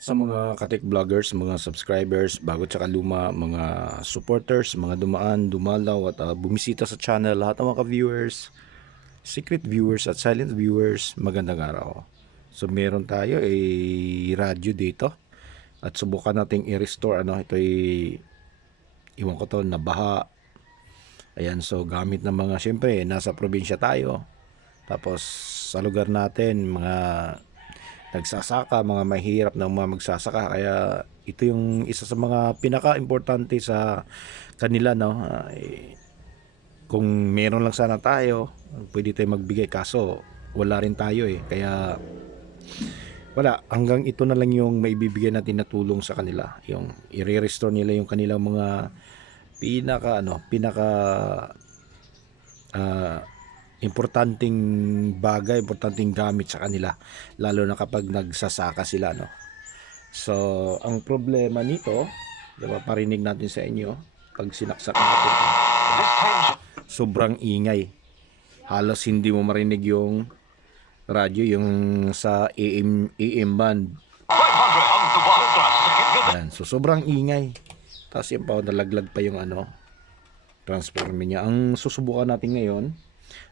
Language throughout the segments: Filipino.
Sa mga katek vloggers, mga subscribers, bago tsaka luma, mga supporters, mga dumaan, dumalaw at bumisita sa channel, lahat ng mga viewers, secret viewers at silent viewers, magandang araw. So meron tayo radyo dito at subukan nating i-restore ito iwan ko to nabaha. Ayan, so gamit ng mga syempre nasa probinsya tayo. Tapos sa lugar natin mga nagsasaka, mga mahirap na mga magsasaka, kaya ito yung isa sa mga pinaka-importante sa kanila, no. Kung meron lang sana tayo, pwede tayo magbigay, kaso wala rin tayo kaya wala, hanggang ito na lang yung maibibigay natin na tulong sa kanila, yung i-restore nila yung kanilang mga pinaka ah, importanteng bagay, importanteng gamit sa kanila, lalo na kapag nagsasaka sila, no. So ang problema nito, diba, parinig natin sa inyo pag sinaksak natin, sobrang ingay, halos hindi mo marinig yung radyo, yung sa AM band. Yan, so sobrang ingay, tapos yung pa nalaglag pa yung transformer niya. Ang susubukan natin ngayon,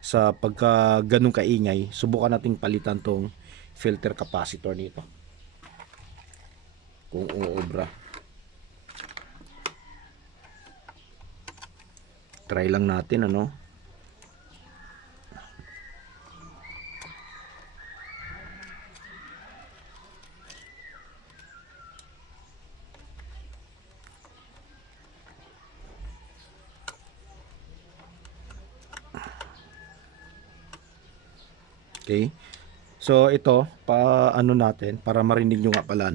sa pagka ganun kaingay, subukan nating palitan tong filter capacitor nito kung uubra. Try lang natin Okay. So ito, natin para marinig nyo nga pala,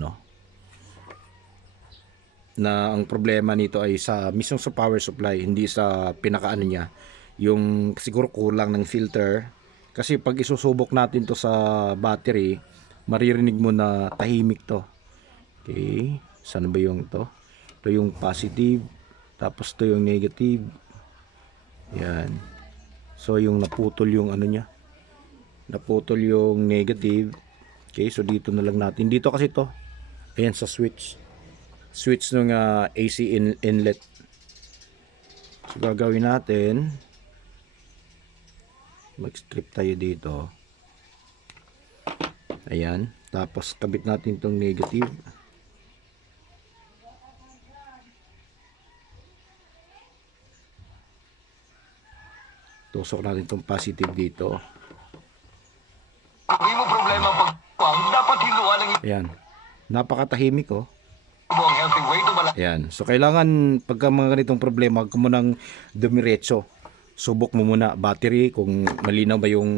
na ang problema nito ay sa mismo sa power supply, hindi sa pinakaano niya, yung siguro kulang ng filter. Kasi pag isusubok natin to sa battery, maririnig mo na tahimik to. Okay, saan ba yung to? Ito yung positive, tapos to yung negative. Yan. So yung naputol yung naputol yung negative. Okay, so dito na lang natin, dito kasi to, ayan, sa switch ng AC inlet. So gagawin natin, mag strip tayo dito, ayan, tapos kabit natin tong negative, tusok natin tong positive dito. Hindi mo problema pag dapat hiluan ng Ayan, napakatahimik ang healthy way to balance. Ayan, so kailangan pagka mga ganitong problema, huwag ka munang dumiretso, subok mo muna battery kung malinaw ba yung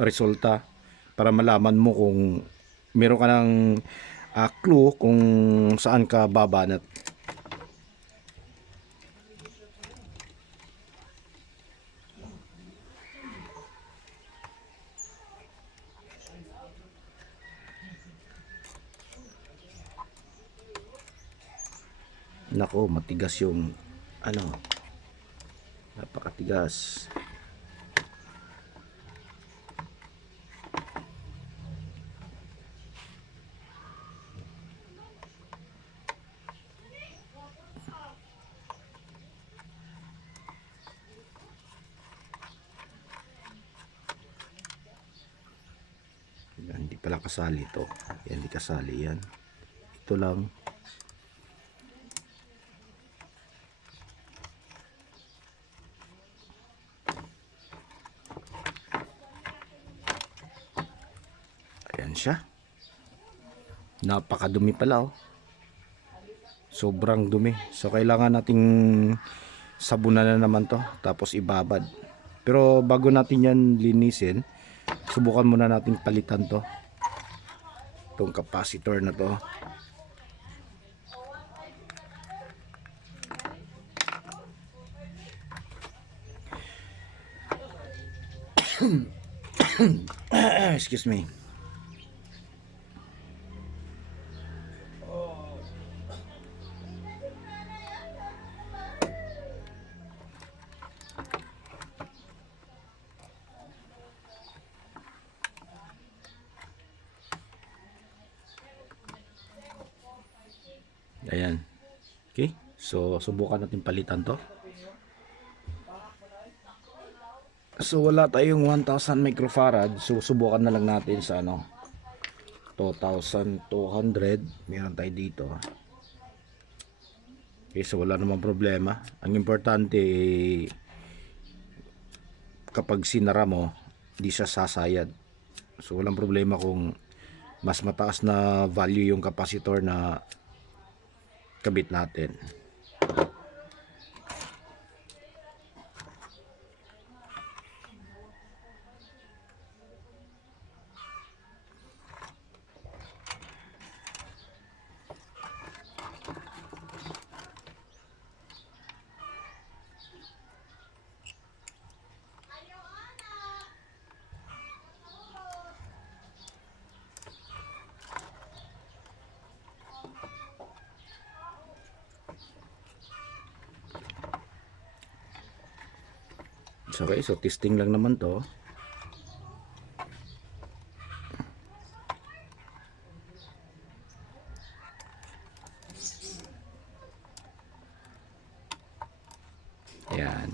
resulta, para malaman mo kung meron ka ng clue kung saan ka babanat. Nako, matigas yung napakatigas. Yan, hindi pala kasali ito. Yan, hindi kasali yan. Ito lang. Ayan siya. Napakadumi pala, sobrang dumi. So kailangan nating sabunan na naman to, tapos ibabad. Pero bago natin yan linisin, subukan muna nating palitan to, itong capacitor na to. Excuse me. Ayan. Okay. So, subukan natin palitan to. So, wala tayong 1,000 microfarad. So, subukan na lang natin sa ano, 2,200. Meron tayo dito. Okay, so wala namang problema. Ang importante, kapag sinara mo, di siya sasayad. So, walang problema kung mas mataas na value yung capacitor na kabit natin. So, okay, so testing lang naman to. Ayan.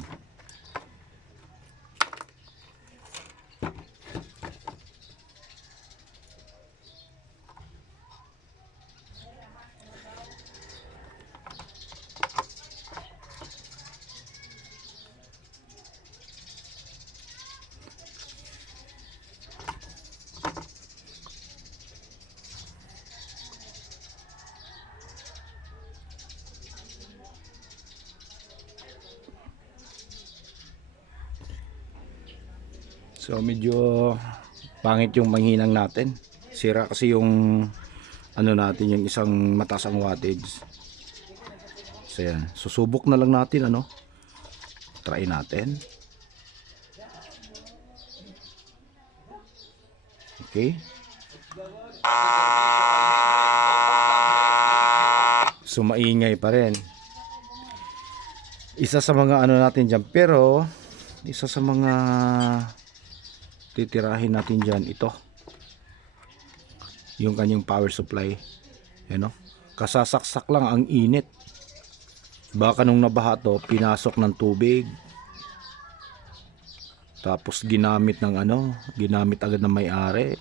So, medyo pangit yung manghinang natin. Sira kasi yung ano natin, yung isang mataas ang wattage. So, yan. Susubok na lang natin, ano. Try natin. Okay. So, maingay pa rin. Isa sa mga ano natin dyan. Pero, isa sa mga titirahin natin dyan, ito. Yung kanyang power supply. Yan, no? Kasasaksak lang ang init. Baka nung nabaha to, pinasok ng tubig. Tapos ginamit ng ano, ginamit agad ng may-ari.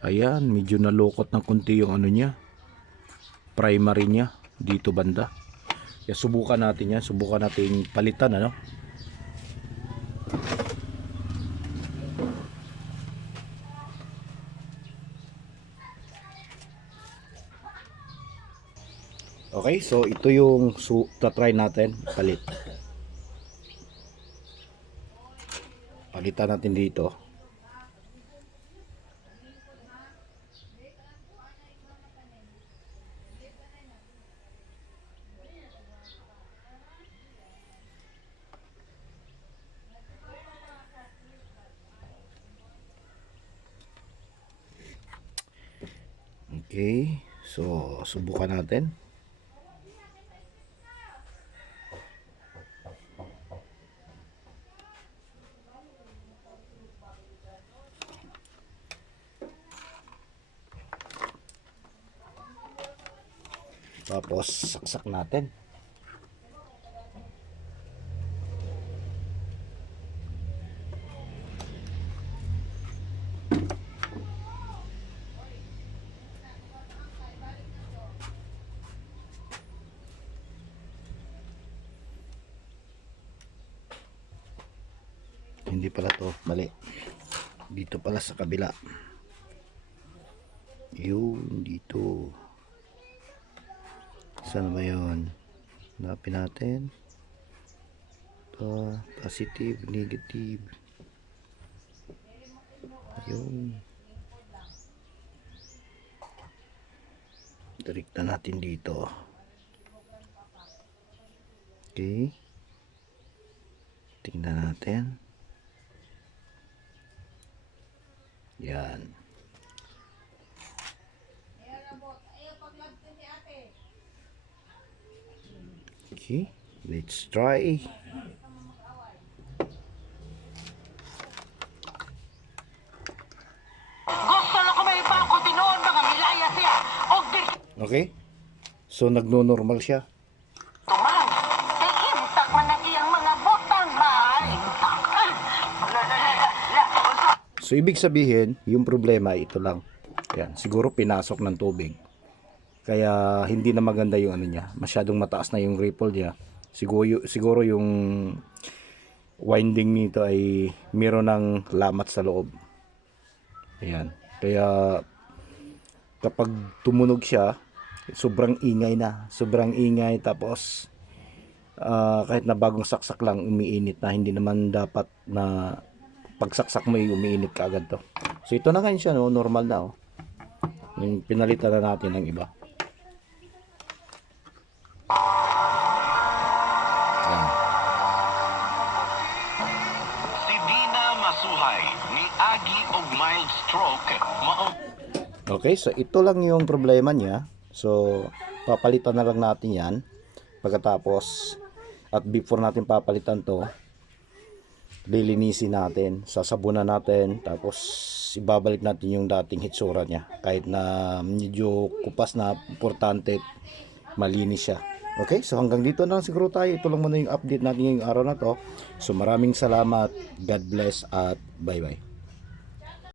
Ayan, medyo nalukot ng kunti yung ano niya. Primary niya dito banda. Kaya subukan natin yan, subukan natin palitan, ano. Okay, so ito yung try natin, palit. Palitan natin dito. Okay, so subukan natin. Tapos saksak natin. Hindi pala to, mali. Dito pala sa kabila. Yun, dito. Saan ba yun? Hanapin natin. Ito, positive, negative. Yun. Direkta natin dito. Okay. Tingnan natin. Yan. Okay, let's try. Gusto na ko may ipangko tinuod mga milaya siya. Og Okay? So nagno-normal siya. Tuman, iimtak man na iyang mga butang, maimtak. So ibig sabihin, yung problema ito lang. Yan, siguro pinasok ng tubig. Kaya hindi na maganda yung ano niya. Masyadong mataas na yung ripple niya. Siguro yung winding nito ay meron ng lamat sa loob. Ayan. Kaya kapag tumunog siya, sobrang ingay na. Sobrang ingay, tapos kahit na bagong saksak lang, umiinit na. Hindi naman dapat na pagsaksak mo umiinit ka agad to. So ito na ngayon siya, no? Normal na. Oh. Yung pinalitan na natin ng iba. Ayan. Si Dina Masuhay ni Agi og mild stroke mao. Okay, so ito lang yung problema niya. So papalitan na lang natin yan pagkatapos, at before natin papalitan to, lilinisin natin, sasabunan natin, tapos ibabalik natin yung dating hitsura niya. Kahit na medyo kupas na, importante malinis siya. Okay, so hanggang dito na lang siguro tayo. Ito lang muna yung update natin ngayong araw na to. So maraming salamat, God bless, at bye bye.